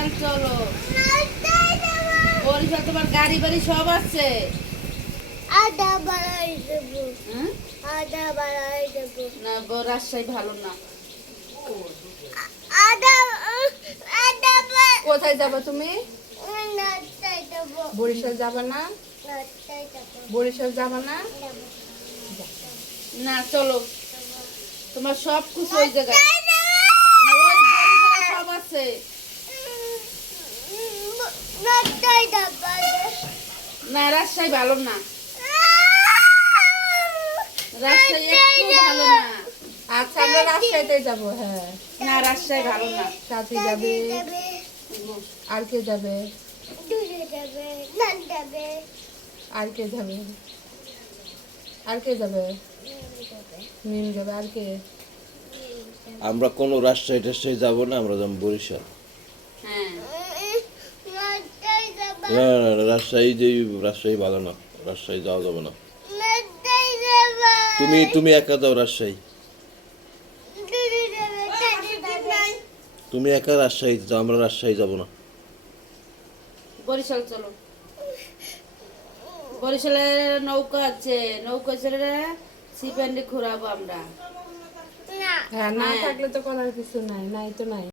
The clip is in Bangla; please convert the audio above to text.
বরিশাল চলো। বরিশাল তোমার গাড়ি বাড়ি সব আছে। আদা বাড়াই দেবো। হ্যাঁ? আদা বাড়াই দেবো। না রাজশাহী ভালো না। আদা আদা কোথায় যাবা তুমি? বাড়াই দেবো। বরিশাল যাবা না? বাড়াই দেবো। বরিশাল যাবা না? না চলো, তোমার সব কিছু ওই জায়গায়। না, ওই বরিশালে সব আছে। বাড়াই দেবো। না রাজশাহী ভালো না। রাজশাহী একটু ভালো না। আচ্ছা আমরা রাজশাহীতে যাবো। হ্যাঁ, না রাজশাহী ভালো না। সাথী যাবে, আর কে যাবে? আর কে যাবে? আর কে যাবে? মিম যাবে, আর কে? আমরা কোনো রাজশাহী টাজশাহী যাবো না, আমরা যাবো বরিশাল। হ্যাঁ না না না, রাজশাহী ভালো না, রাজশাহী যাওয়া যাবে না। তুমি একা যাও রাজশাহী, তুমি একা রাজশাহী যাও, আমরা রাজশাহী যাবো না। বরিশাল চলো। বরিশালে নৌকা আছে, নৌকা ছেড়ে সিপান্ডি ঘুরাবো আমরা। হ্যাঁ, না হ্যাঁ। থাকলে তো করার কিছু নাই, নাই তো নাই।